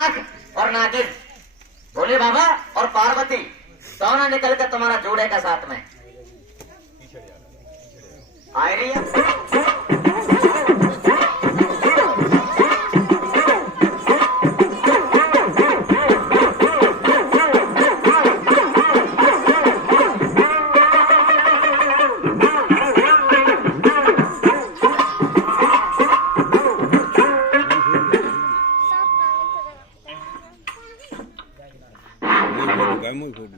और नागिन भोले बाबा और पार्वती दोनों निकल के तुम्हारा जोड़ेगा साथ में। आ रही है muy good.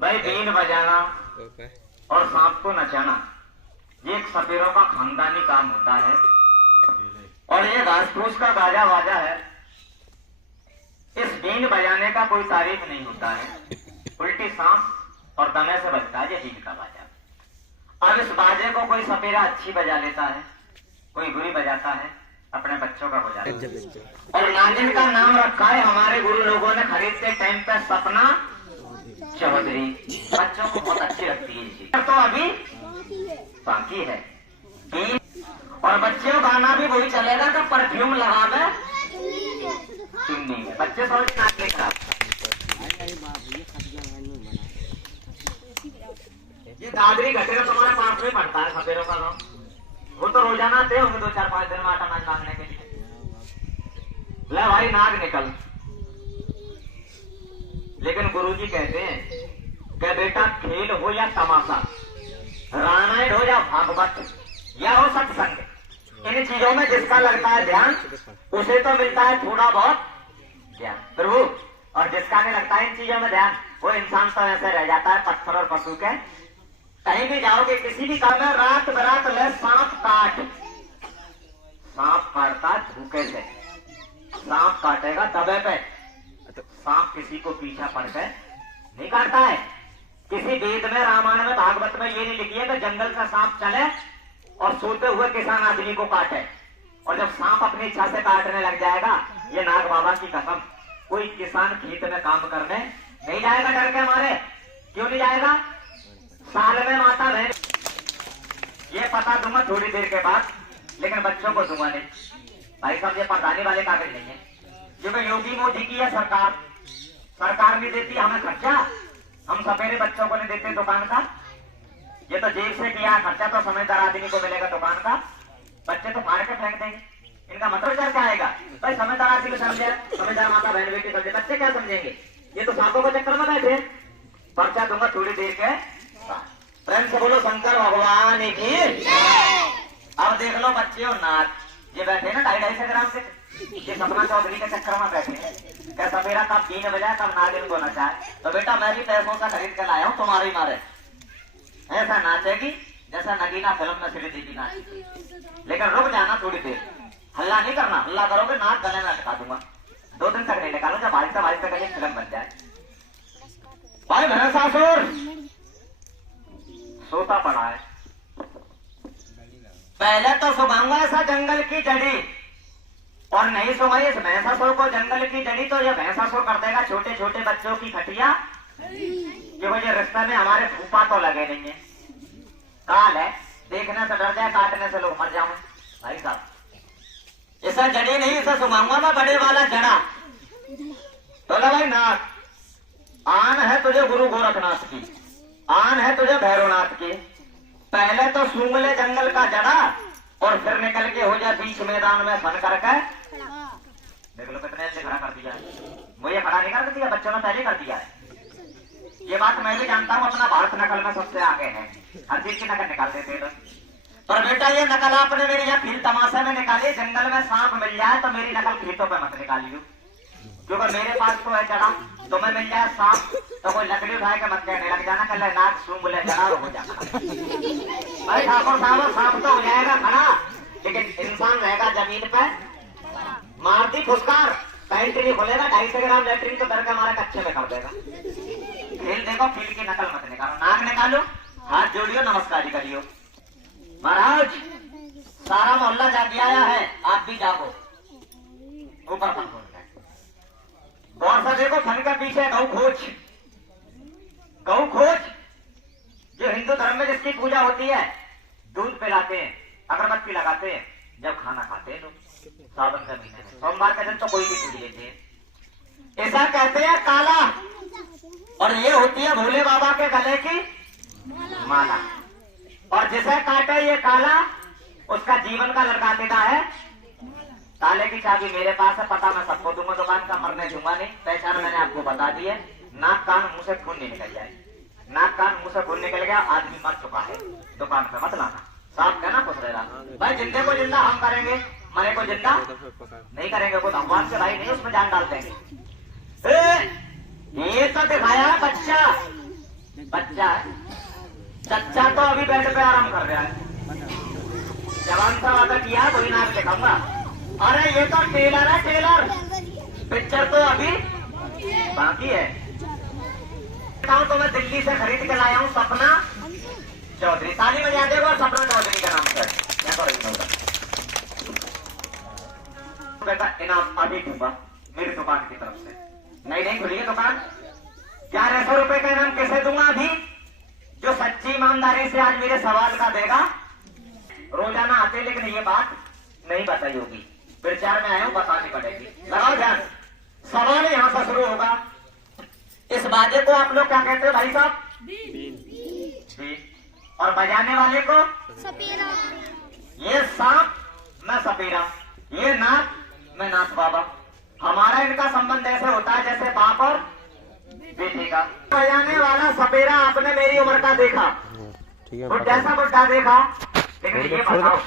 भाई बीन बजाना और सांप को नचाना ये एक सपेरों का खानदानी काम होता है और ये घास-फूस का बाजा बाजा है। इस बीन बजाने का कोई तारीफ नहीं होता है, उल्टी सांस और दमे से बजता है ये बीन का बाजा। अब इस बाजे को कोई सपेरा अच्छी बजा लेता है, कोई बुरी बजाता है, अपने बच्चों का बजा लेता है। और नागिन का नाम रखा है हमारे गुरु लोगों ने खरीदते टाइम पे सपना चौधरी। बच्चों को बहुत अच्छी लगती है ये चीज। तो अभी बाकी है और बच्चों गाना भी वही चलेगा कि परफ्यूम लगा में चुन्नी में। बच्चे थोड़ी नाचने का ये दादरी घटे तो तुम्हारे पास में पड़ता है सपेरों का नाम। वो तो रोजाना आते होंगे 2-4-5 दिन में आटा नाच मांगने के लिए। ले भाई नाग निकल। लेकिन गुरुजी कहते हैं कि बेटा खेल हो या तमाशा, रामायण हो या भागवत या हो सत्संग, इन चीजों में जिसका लगता है ध्यान उसे तो मिलता है थोड़ा बहुत ज्ञान प्रभु, और जिसका नहीं लगता है इन चीजों में ध्यान वो इंसान तो ऐसे रह जाता है पत्थर और पशु के कहीं भी जाओगे किसी भी काम में रात बरात ले सांप काटता धूके से, सांप काटेगा दबे पे। सांप किसी को पीछा पड़ के नहीं काटता है। किसी वेद में रामायण में भागवत में ये नहीं लिखी है कि जंगल से सांप चले और सोते हुए किसान आदमी को काटे, और जब सांप अपनी इच्छा से काटने लग जाएगा, ये नाग बाबा की कसम, कोई किसान खेत में काम करने नहीं जाएगा डर के मारे। क्यों नहीं जाएगा? साल में माता बहन, ये पता दूंगा थोड़ी देर के बाद, लेकिन बच्चों को दूंगा नहीं। भाई साहब ये प्रधानी वाले कागज नहीं है, क्योंकि योगी मोदी की है सरकार नहीं देती हमें खर्चा, हम सपेरे बच्चों को नहीं देते दुकान का। ये तो जेब से किया खर्चा, तो समझदार आदमी को मिलेगा दुकान का, बच्चे तो फाड़ के फेंक देंगे। इनका मतलब क्या आएगा? भाई समझदार आदमी को समझे, समझदार माता बहन बेटी समझे, बच्चे क्या समझेंगे? ये तो सांपों के चक्कर में बैठे। पर्चा दूंगा थोड़ी देर के। प्रेम से बोलो शंकर भगवान की। अब देख लो बच्चे और नाच, ये बैठे ना 250 ग्राम से, ये सपना चौधरी के चक्कर में बैठे हैं। क्या सपेरा कब 3 बजाए कब नागिन को नचाए। तो बेटा मैं भी पैसों से खरीद के लाया हूँ तुम्हारे मारे। ऐसा नाचेगी जैसा नगीना फिल्म में श्री देवी नाची। लेकिन रुक जाना थोड़ी देर, हल्ला नहीं करना, हल्ला करोगे नाक गले में अटका दूंगा। 2 दिन तक नहीं निकालो, जब बारिश का फिल्म बन जाए। भाई भैंसासुर सोता पड़ा है। पहले तो सुगाऊंगा ऐसा जंगल की जड़ी, और नहीं सुगाई इस भैंसासुर को जंगल की जड़ी, तो ये भैंसासुर कर देगा छोटे छोटे बच्चों की खटिया। क्योंकि ये रिश्ते में हमारे फूफा तो लगे नहीं है, काल है, देखने से डर जाए, काटने से लोग मर जाऊं। भाई साहब इसे जड़ी नहीं, इसे सुगाऊंगा मैं बड़े वाला जड़ा। तो भाई नाथ, आन है तुझे गुरु गोरखनाथ की, आन है तुझे भैरवनाथ की। पहले तो सूंघ ले जंगल का जड़ा, और फिर निकल के हो जाए बीच मैदान में फन करके। देख लो कितने अच्छे खड़ा कर दिया, मुझे खड़ा नहीं कर दिया, बच्चों ने पहले कर दिया है। ये बात मैं भी जानता हूँ, अपना भारत नकल में सबसे आगे है, हर चीज की नकल निकाल देते हैं। पर बेटा ये नकल आपने मेरी या फील तमाशे में निकाली, जंगल में सांप मिल जाए तो मेरी नकल खेतों पे मत निकालियो, क्योंकि मेरे पास तो है जड़ा। तुम्हें मिल जाए सांप तो कोई लकड़ी उठा के मत कहने लग जाना, कल नाक सूंघ ले जड़ा हो जाना। भाई ठाकुर साहब सांप तो हो जाएगा खड़ा, लेकिन इंसान रहेगा जमीन पे। मारती फुसकार, पैंट नहीं खोलेगा, 250 ग्राम लेटरिन तो करके हमारे कच्चे में कर देगा। खेल देखो, खेल की नकल मत निकालो, नाक निकालो, हाथ जोड़ियो, नमस्कार करियो। महाराज सारा मोहल्ला जाके आया है, आप भी जागो। ऊपर फन खोल गौर से देखो, फन के पीछे गौ खोज, जो हिंदू धर्म में जिसकी पूजा होती है, दूध पिलाते हैं, अगरबत्ती लगाते हैं, जब खाना खाते हैं लोग सावन के महीने में, सोमवार के दिन तो कोई भी पूज लेते हैं। ऐसा कहते हैं काला, और ये होती है भोले बाबा के गले की माला। और जिसे काटे ये काला, उसका जीवन का लड़का देता है। ताले की चाबी मेरे पास है, पता मैं सबको दूंगा, दुकान का मरने दूंगा नहीं। पहचान मैंने आपको बता दी है, नाक कान मुंह से खून नहीं निकल जाए। नाक कान मुंह से खून निकल गया, आदमी मर चुका है, दुकान पे मत लाना, साफ कहना खुश रहना। भाई जिंदे को जिंदा हम करेंगे, मरे को जिंदा नहीं करेंगे। कोई भगवान से भाई नहीं, उसमें जान डाल देंगे। ये तो दिखाया है बच्चा है, चच्चा तो अभी बेड पे आराम कर रहा है। जवान सा वादा किया, कोई नाक दिखाऊंगा। अरे ये तो टेलर है, टेलर, पिक्चर तो अभी बाकी है। तो मैं दिल्ली से खरीद के लाया हूँ सपना चौधरी, ताली बजा देगा, सपना चौधरी का नाम से। बेटा इनाम अभी दूंगा मेरी दुकान की तरफ से, नहीं खुली है दुकान। 1100 रुपए का इनाम कैसे दूंगा अभी? जो सच्ची ईमानदारी से आज मेरे सवाल का देगा। रोजाना आते, लेकिन ये बात नहीं बताई होगी, प्रचार में आया हूं, बतानी पड़ेगी। लगाओ ध्यान, सवाल यहां से शुरू होगा। इस बाजे को आप लोग क्या कहते हो भाई साहब? बीन। और बजाने वाले को सपेरा। ये सांप मैं सपेरा, ये नाक मैं नाथ बाबा। हमारा इनका संबंध ऐसे होता है जैसे बाप और बेटे का। बजाने वाला सपेरा आपने मेरी उम्र का देखा, जैसा बुढ़ा देखा, लेकिन ये बताओ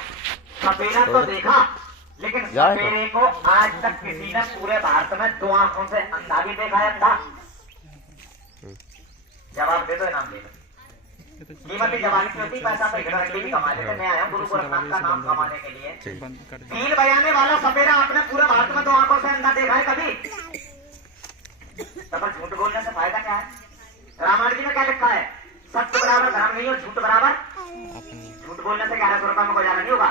सपेरा तो देखा, लेकिन सपेरे को आज तक किसी ने पूरे भारत में 2 आंखों से अंधा भी देखा है? अंधा? जवाब दे दो, इनाम दे दो। कीमती जवानी की होती, पैसा पे गारंटी भी कमा लेते। मैं आया हूँ गुरु गोरखनाथ का नाम कमाने के लिए। बीन बजाने वाला सपेरा आपने पूरे भारत में 2 आंखों से अंधा देखा है कभी? तो पर झूठ बोलने से फायदा क्या है? रामायण जी में क्या लिखा है? सत्य बराबर धर्म नहीं हो, झूठ बराबर। झूठ बोलने से 1100 रुपए में गुजारा नहीं होगा,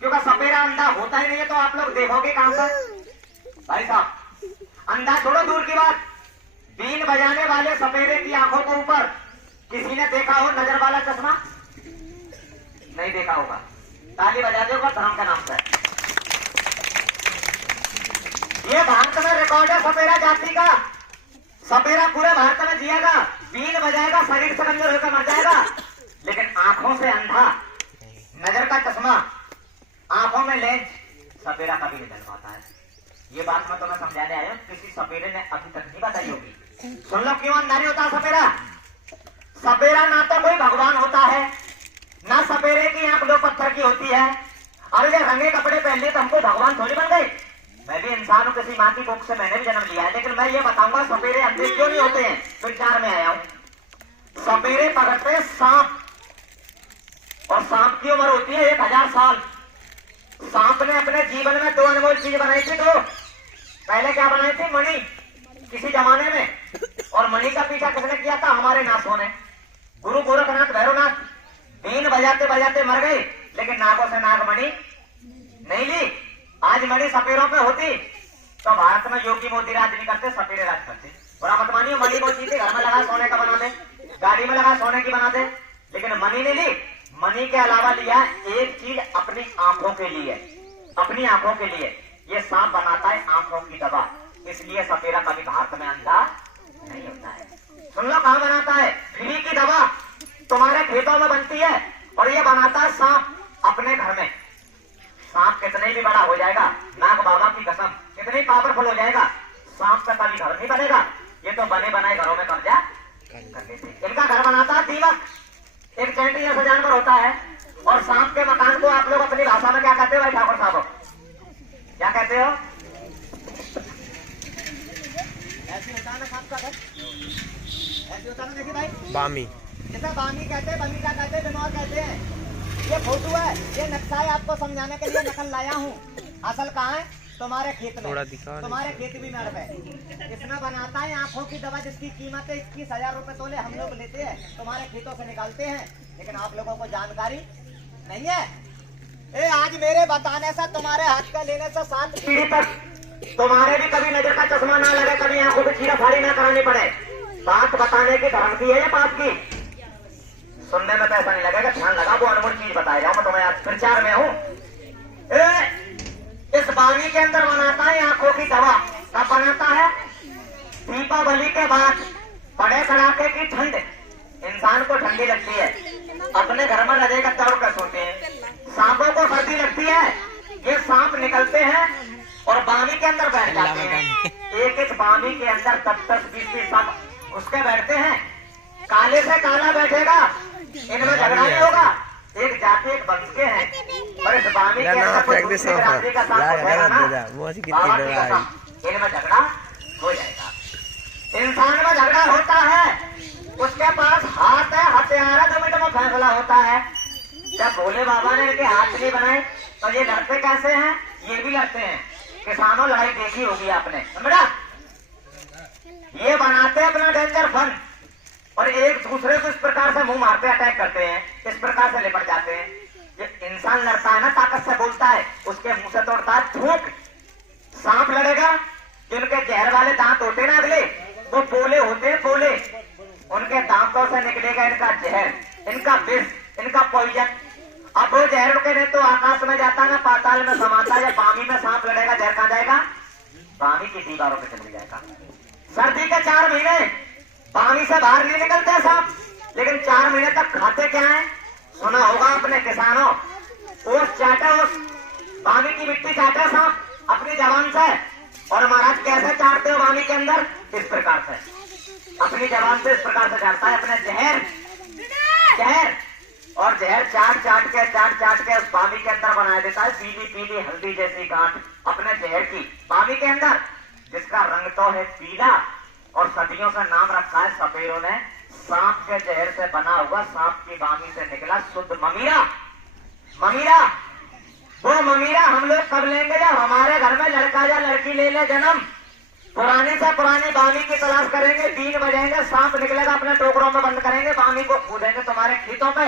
क्योंकि सपेरा अंधा होता ही नहीं है, तो आप लोग देखोगे कहां से भाई साहब? अंधा छोड़ो दूर की बात, बीन बजाने वाले सपेरे की आंखों के ऊपर किसी ने देखा हो नजर वाला चश्मा? नहीं देखा होगा। ताली बजा दो धर्म के नाम से। ये भारत में रिकॉर्ड है सपेरा जाति का। सपेरा पूरे भारत में जिएगा, बीन बजाएगा, शरीर से कमजोर होकर मर जाएगा, लेकिन आंखों से अंधा, नजर का चश्मा, आंखों में लेंस, सपेरा कभी नहीं चल पाता है। ये बात मैं तुम्हें समझाने आया हूं, किसी सपेरे ने अभी तक नहीं बताई होगी। सुन लो क्यों अंधा नहीं होता सपेरा। सपेरा ना तो कोई भगवान होता है, ना सपेरे की आंख 2 पत्थर की होती है। अरे ये रंगे कपड़े पहन लिए तो हमको भगवान थोड़ी बन गए। मैं भी इंसान हूं, किसी माँ की कोख से मैंने भी जन्म लिया है, लेकिन मैं ये बताऊंगा सपेरे अंधे क्यों नहीं होते हैं। विचार में आया हूं, सपेरे पकड़ते सांप, और सांप की उम्र होती है 1000 साल। सांप ने अपने जीवन में 2 अनमोल चीज बनाई थी। 2 पहले क्या बनाई थी? मणि, किसी जमाने में। और मणि का पीछा किसने किया था? हमारे नाथों ने। गुरु गोरखनाथ भैरवनाथ बीन बजाते बजाते मर गए, लेकिन नागों से नाग मणि नहीं ली। आज मणि सपेरों पे होती तो भारत में योगी मोदी राज नहीं करते, सपेरे राज करते। बुरा मत मानिए, मणि वो चीज घर में लगा सोने का बना दे, गाड़ी में लगा सोने की बना दे, लेकिन मणि नहीं ली। मणि के अलावा लिया एक चीज अपनी आंखों के लिए, अपनी आंखों के लिए। ये सांप बनाता है आंखों की दवा, इसलिए सपेरा कभी भारत में अंधा नहीं होता है। सुन लो कहां बनाता है? फ्री की दवा तुम्हारे खेतों में बनती है, और ये बनाता है सांप अपने घर में। सांप कितने भी बड़ा हो जाएगा, नाग बाबा की कसम, कितनी पावरफुल हो जाएगा, सांप का कभी घर नहीं बनेगा। ये तो बने बनाए घरों में कब्जा कर लेते। इनका घर बनाता है दीमक, एक चैंटी जैसा जानवर होता है। और सांप के मकान को आप लोग अपनी भाषा में क्या कहते हो भाई ठाकुर साहब? क्या कहते हो? ऐसी होता है ना सांप का घर, ऐसी होता है ना। देखिए भाई, बामी, जैसे बामी कहते हैं, बमीटा कहते हैं, बीमार कहते हैं। ये फोटो है, ये नक्शा है, आपको समझाने के लिए नकल लाया हूँ। असल कहाँ है? तुम्हारे खेत में, तुम्हारे खेत भी में है। इसमें बनाता है आंखों की दवा, जिसकी कीमत है 21,000 रुपए तोले। हम लोग लेते हैं, तुम्हारे खेतों से निकालते हैं, लेकिन आप लोगों को जानकारी नहीं है। आज मेरे बताने से, तुम्हारे हाथ का लेने से 7 पीढ़ी तक तुम्हारे भी कभी नजर का चश्मा ना लगे, कभी आंखों की चीरा फाड़ी ना करानी पड़े। बात बताने की धर्म की है या पाप की? सुनने में तो ऐसा नहीं लगेगा, ध्यान लगा, वो अनमोल चीज बताया जाऊं मैं तुम्हें। आज प्रचार में हूं। इस बानी के अंदर बनाता है आंखों की दवा। कब बनाता है? दीपावली के बाद। बड़े कड़ाके की ठंड इंसान को ठंडी लगती है, अपने घर में रहेगा दौड़ कर सोते हैं। सांपों को सर्दी लगती है, ये सांप निकलते हैं और बानी के अंदर बैठ जाते हैं। एक बानी के अंदर 10-20 सांप उसके बैठते हैं। काले से काला बैठेगा, इनमें झगड़ा नहीं होगा। एक जाति एक वंश के हैं, और इस बानी के अंदर कोई दूसरी जाति का सांप बैठेगा ना, इनमें झगड़ा हो जाएगा। इंसान में झगड़ा होता है, उसके पास हाथ है, हथियार है, जो में फैसला होता है। जब भोले बाबा ने इनके हाथ नहीं बनाए तो ये लड़ते कैसे हैं? ये भी लड़ते हैं। किसानों लड़ाई देखी होगी आपने, समझा? ये बनाते हैं अपना डेंजर फन, और एक दूसरे को इस प्रकार से मुंह मारते अटैक करते हैं, इस प्रकार से लिपट जाते हैं। ये इंसान लड़ता है ना, ताकत से बोलता है, उसके मुंह से तोड़ता है थूक। सांप लड़ेगा, जिनके जहर वाले दांत होते ना अगले, वो पोले होते हैं, पोले। उनके दांतों से निकलेगा इनका जहर, इनका विष, इनका पॉइजन। अब वो जहर के नहीं तो आकाश में जाता है ना, पाताल में समाता है। बामी में सांप लड़ेगा, जहर कहां जाएगा? बामी की दीवारों पे चल जाएगा। सर्दी के 4 महीने बामी से बाहर नहीं निकलते सांप, लेकिन 4 महीने तक खाते क्या है? सुना होगा अपने किसानों, ओस चाटे, ओस बामी की मिट्टी चाटे सांप अपनी जबान से। और महाराज कैसे चाटते हो बामी के अंदर? इस प्रकार से अपनी जबान से इस प्रकार से चाटता है अपने जहर। और जहर चाट के उस बामी के अंदर बना देता है पीली पीली हल्दी जैसी गांठ अपने जहर की बामी के अंदर, जिसका रंग तो है पीला, और सदियों से नाम रखा है सपेरों ने सांप के जहर से बना हुआ, सांप की वामी से निकला शुद्ध ममीरा। ममीरा, वो ममीरा हम लोग कब लेंगे जब हमारे घर में लड़का या लड़की ले ले जन्म। पुरानी से पुरानी वामी की तलाश करेंगे, बीन बजाएंगे, सांप निकलेगा, अपने टोकरों में बंद करेंगे, वामी को कूदेंगे तुम्हारे खेतों पे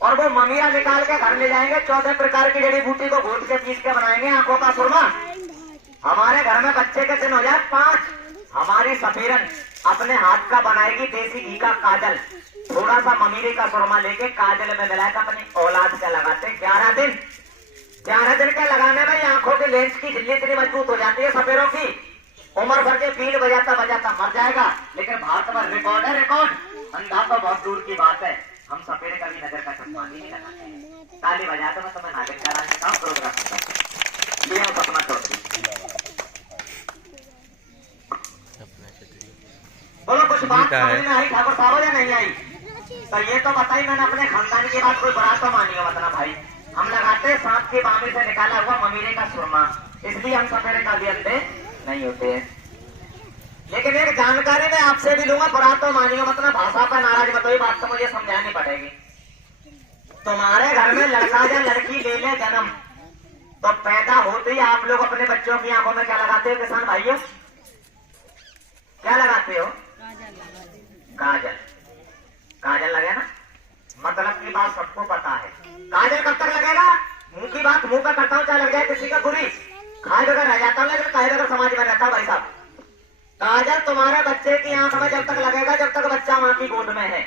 और वो ममीरा निकाल के घर ले जाएंगे। 14 प्रकार की जड़ी बूटी को घोट के पीस के बनाएंगे आंखों का सुरमा। हमारे घर में बच्चे के चिन्ह हो जाए 5। हमारी सफीरन अपने हाथ का बनाएगी देसी घी का काजल, थोड़ा सा ममीरे का सुरमा लेके काजल में मिलाकर अपनी औलाद का लगाते 11 दिन। 11 दिन के लगाने में आंखों के लेंस की झिल्ली इतनी मजबूत हो जाती है सफेरों की, उम्र भर के बीन बजाता बजाता मर जाएगा। लेकिन भारत में रिकॉर्ड है, रिकॉर्ड। अंधा तो बहुत दूर की बात है, हम सफेरे का भी नजर का चश्मा नहीं लगाते हैं। ताली बजाते मैं तुम्हें नागरिक कराने का प्रोग्राम ये सपना चौधरी। बोलो कुछ बात समझ में आई ठाकुर साहब या नहीं आई? तो ये तो बताई मैंने अपने खानदान की बात, कोई बड़ा तो मानिए मतलब भाई। हम लगाते सांप की वामी से निकाला हुआ ममीरे का सुरमा, इसलिए हम सफेरे का भी अंधे नहीं होते हैं। लेकिन एक जानकारी मैं आपसे भी लूंगा, बुरा तो मानिए मतलब, भाषा पर नाराज मत होइए, बात तो मुझे समझानी पड़ेगी। तुम्हारे घर में लड़का या लड़की ले ले जन्म, तो पैदा होते ही आप लोग अपने बच्चों की आंखों में क्या लगाते हो किसान भाइयों? क्या लगाते हो? काजल। काजल लगे ना, मतलब की बात सबको पता है। काजल कब तक लगेगा? मुंह की बात मुंह पे करता हूँ, चाहे लग जाए किसी का बुरी, खाए बगैर रह जाता हूँ, लेकिन खाए बगैर समाज में रहता हूँ भाई साहब। काजल तुम्हारे बच्चे की आंख में जब तक लगेगा जब तक बच्चा माँ की गोद में है।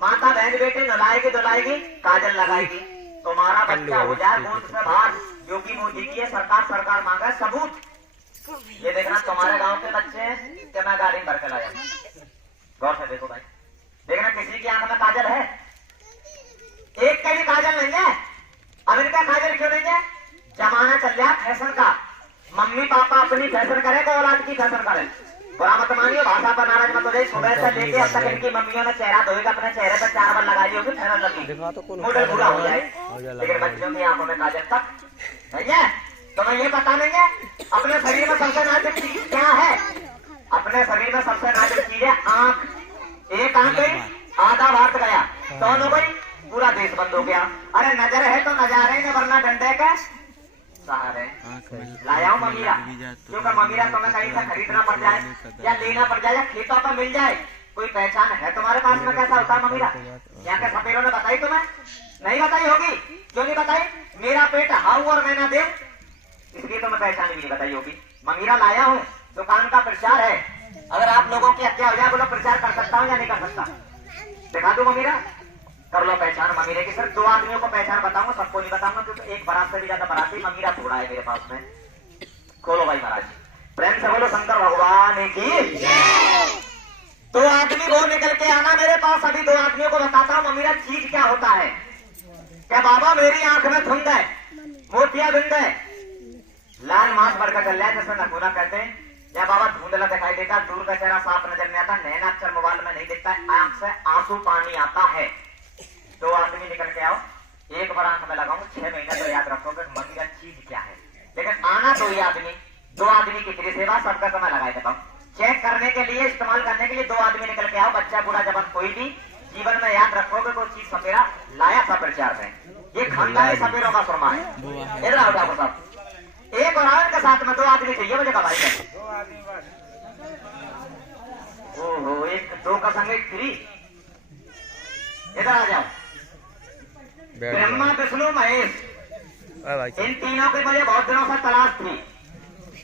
माता बहन बेटे नलाएगी धुलाएगी, काजल लगाएगी, तुम्हारा बच्चा हो जाए गोद से बाहर। योगी मोदी की सरकार मांगा सबूत। ये देखना तुम्हारे गांव के बच्चे हैं कि मैं गाड़ी भर के लाया, गौर से देखो भाई। देखना किसी की आंख में काजल है? एक का भी काजल नहीं है। अब इनका काजल क्यों नहीं है? जमाना चल रहा फैशन का। मम्मी पापा अपनी फैशन करे तो औलाद की फैशन करे। बुरा मत मानिए, भाषा पर नाराज मत हो जाइए। सुबह से लेके अब तक इनकी मम्मियों ने चेहरा धोएगा, अपने चेहरे पर 4 बार लगाई होगी, फेरन लगी मॉडल पूरा हो जाए, लेकिन बच्चों की आंखों में काजल तक नहीं है। तुम्हें ये पता नहीं है अपने शरीर में सबसे नाजुक चीज क्या है? अपने शरीर में सबसे नाजुक चीज है आंख। एक आंख गई, आधा भारत गया, कौन हो गई? पूरा देश बंद हो गया। अरे नजर है तो नजारे ने, वरना डंडे के सहारे। लाया हूँ ममीरा, क्योंकि ममीरा तुम्हें कहीं से खरीदना पड़ जाए या लेना पड़ जाए या खेतों पर मिल जाए, कोई पहचान है तुम्हारे पास में कैसा होता है ममीरा? यहाँ के सफेरों ने बताई तुम्हें? नहीं बताई होगी। क्यों नहीं बताई? मेरा पेट हाउ और मैं ना देव, इसलिए तुम्हें पहचान भी नहीं बताई होगी। ममीरा लाया हूँ, दुकान का प्रचार है। अगर आप लोगों की हत्या हो जाए बोलो प्रचार कर सकता हूँ या नहीं कर सकता? दिखा दो ममीरा, कर लो पहचान ममीरे की। सिर्फ 2 आदमियों को पहचान बताऊंगा, सबको नहीं बताऊंगा, क्योंकि एक बारात से भी ज्यादा बराती ममीरा थोड़ा है मेरे पास में। खोलो भाई महाराज, प्रेम से बोलो शंकर भगवान की। 2 आदमी वो निकल के आना मेरे पास, अभी 2 आदमियों को बताता हूँ ममीरा चीज क्या होता है। क्या बाबा मेरी आंख में धुंध है, मोतिया धुंध है, लाल मांस बढ़कर चल रहा है जिसमें नखूना कहते हैं, या बाबा धुंधला दिखाई देता, दूर का चेहरा साफ नजर नहीं आता, नैना अक्षर मोबाइल में नहीं दिखता, आंख से आंसू पानी आता है। 2 आदमी निकल के आओ, एक बार आंख में लगाऊं, 6 महीने तो याद रखोगे ममीरा चीज क्या है। लेकिन आना 2 आदमी, 2 आदमी की तेरी सेवा सबका समय लगाए देता हूँ। चेक करने के लिए, इस्तेमाल करने के लिए 2 आदमी निकल के आओ, बच्चा बूढ़ा जवान कोई भी, जीवन में याद रखोगे कोई चीज सपेरा लाया था प्रचार में। ये खानदानी सपेरों का सुरमा है। इधर आओ ठाकुर साहब, एक और के साथ में 2 आदमी चाहिए मुझे भाई का। ओहो, 1 2 का संग 3। इधर आ जाओ। ब्रह्मा विष्णु महेश, इन तीनों की मुझे बहुत दिनों से तलाश थी,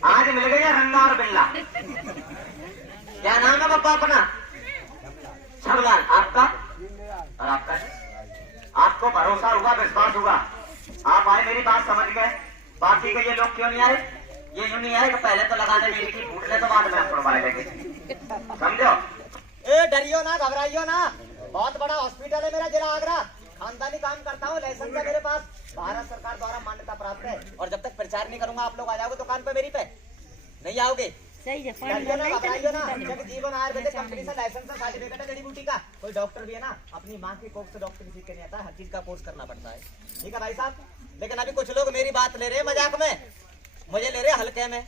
आज मिल गई है रंगा और बिल्ला। क्या नाम है पापा अपना? छबलाल। आपका? और आपका? आपको भरोसा हुआ, विश्वास हुआ, आप आए, मेरी बात समझ गए। बाकी के ये लोग क्यों नहीं आए? ये यूं नहीं आए कि पहले तो लगा दे मेरी की फूट ले तो बाद में आपको वाले लेंगे, समझो। ए डरियो ना, घबराइयो ना, बहुत बड़ा हॉस्पिटल है मेरा जिला आगरा, खानदानी काम करता हूँ, लाइसेंस है मेरे पास, भारत सरकार द्वारा मान्यता प्राप्त है। और जब तक प्रचार नहीं करूंगा आप लोग आ जाओगे दुकान पे मेरी पे? नहीं आओगे? सही है, घबराइयो ना। जीवन आयुर्वेदिक कंपनी से लाइसेंस सर्टिफिकेट है जड़ी बूटी का। कोई डॉक्टर भी है ना, अपनी माँ की कोख से डॉक्टर सीख के नहीं आता, हर चीज का कोर्स करना पड़ता है। ठीक है भाई साहब, लेकिन अभी कुछ लोग मेरी बात ले रहे मजाक में, मुझे ले रहे हल्के में।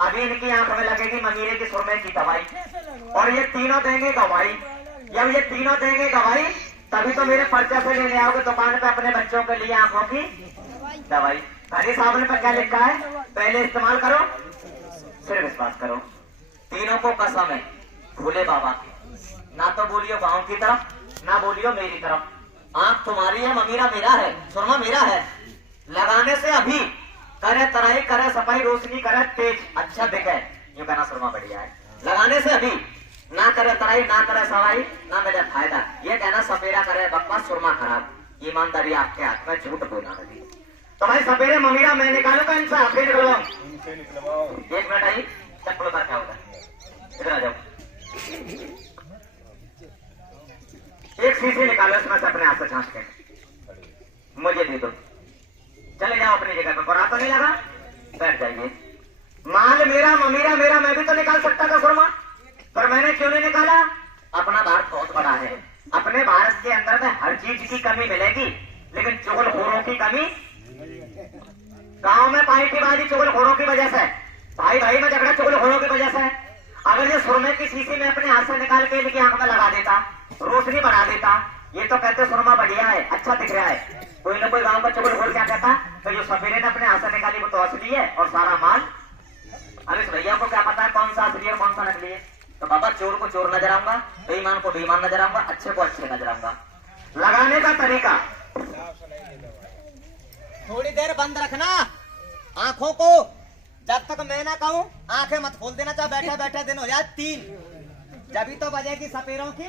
अभी इनकी आंख में लगेगी ममीरे की सुरमे की दवाई, और ये तीनों देंगे दवाई। जब ये तीनों देंगे दवाई तभी तो मेरे पर्चे से लेने आओगे दुकान पे अपने बच्चों के लिए आंखों की दवाई। हरी साबुन पे क्या लिखा है? पहले इस्तेमाल करो फिर विश्वास करो। तीनों को कसम है भोले बाबा की, ना तो बोलियो गांव की तरफ ना बोलियो मेरी तरफ। आंख तुम्हारी है, ममीरा मेरा है, सुरमा मेरा है। लगाने से अभी करे तराई करे सफाई रोशनी करे तेज अच्छा दिखे, ये कहना सुरमा बढ़िया है। लगाने से अभी ना करे तराई ना करे सफाई ना मिले फायदा, ये कहना सपेरा करे बकवास सुरमा खराब। ईमानदारी आपके हाथ में, झूठ बोलना नहीं। तो भाई सपेरे ममीरा मैं निकालू का इनसे आपके निकलवाऊं? एक मिनट आई चप्पलों का क्या होता है, इधर आ जाओ। एक शीशी निकालो इसमें से अपने हाथ से छांट के मुझे दे दो। चले जाओ अपनी जगह पे, बुरा तो नहीं लगा? बैठ जाइए। माल मेरा ममीरा मेरा, मैं भी तो निकाल सकता था सुरमा, पर मैंने क्यों नहीं निकाला? अपना भारत बहुत बड़ा है, अपने भारत के अंदर में हर चीज की कमी मिलेगी लेकिन चुगलखोरों की कमी। गांव में पार्टीबाजी चुगलखोरों की वजह से, भाई भाई में झगड़ा चुगलखोरों की वजह से। अगर ये सुरमे की शीशी में अपने हाथ से निकाल के इनकी आंख में लगा देता, रोशनी बढ़ा देता, ये तो कहते सुरमा बढ़िया है, अच्छा दिख रहा है। कोई ना कोई गांव का चुगलखोर क्या कहता, तो जो सफेरे ने अपने हाथ से निकाली वो तो असली है और सारा माल। अब इस भैया को क्या पता है कौन सा असली है कौन सा नकली है? तो बाबा चोर को चोर नजर आऊंगा, बेईमान को बेईमान नजर आऊंगा, अच्छे को अच्छे नजर आऊंगा। लगाने का तरीका, थोड़ी देर बंद रखना आंखों को, जब तक मैं ना कहूं आंखें मत खोल देना, चाहे बैठे बैठे दिन हो जाए 3, जब तो बजेगी सपेरों की।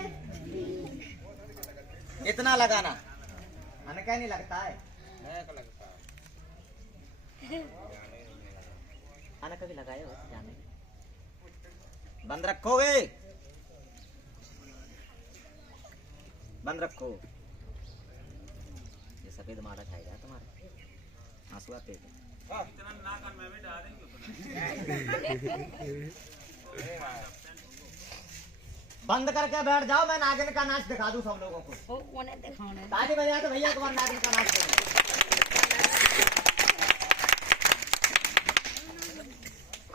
इतना लगाना हमें क्या नहीं लगता है? आना कभी लगाए हो जाने? बंद रखोगे? बंद रखो। ये सफेद माड़ा खाएगा तुम्हारे, आंसू आते हैं। बंद करके बैठ जाओ, मैं नागिन का नाच दिखा दूं सब लोगों को। ताली बजा के भैया तुम्हारे नागिन का नाच दिखा।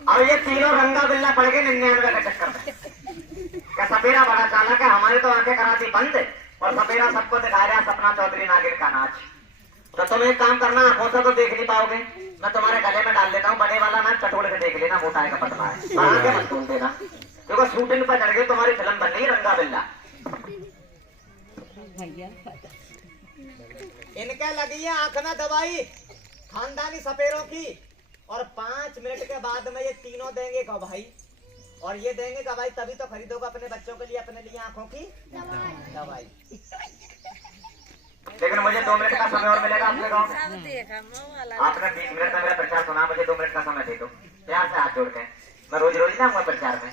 अब ये तीनों रंगा बिल्ला पड़ गए 99 का चक्कर में। क्या सपेरा बड़ा चालाक है, हमारी तो आंखें कराती बंद और सपेरा सबको दिखा रहा सपना चौधरी नागिन का नाच। तो तुम एक काम करना, आंखों से तो देख नहीं पाओगे, मैं तुम्हारे गले में डाल देता हूँ बड़े वाला नाच, चटोड़ के देख लेना मोटा है का पतला है, आगे मत बोल देना क्योंकि शूटिंग पर चढ़ गई तुम्हारी फिल्म बन रही रंगा बिल्ला। इनके लगी है आंख में दवाई खानदानी सपेरों की, और 5 मिनट के बाद में ये तीनों देंगे का भाई, और ये देंगे का भाई तभी तो खरीदोगे अपने बच्चों के लिए, अपने लिए आंखों की दवाई। लेकिन मुझे 2 मिनट का समय और मिलेगा आपके गाँव में। आपने 20 मिनट का मेरा प्रचार सुना, मुझे 2 मिनट का समय दे दो प्यार से हाथ जोड़ के, मैं रोज रोज ना प्रचार में।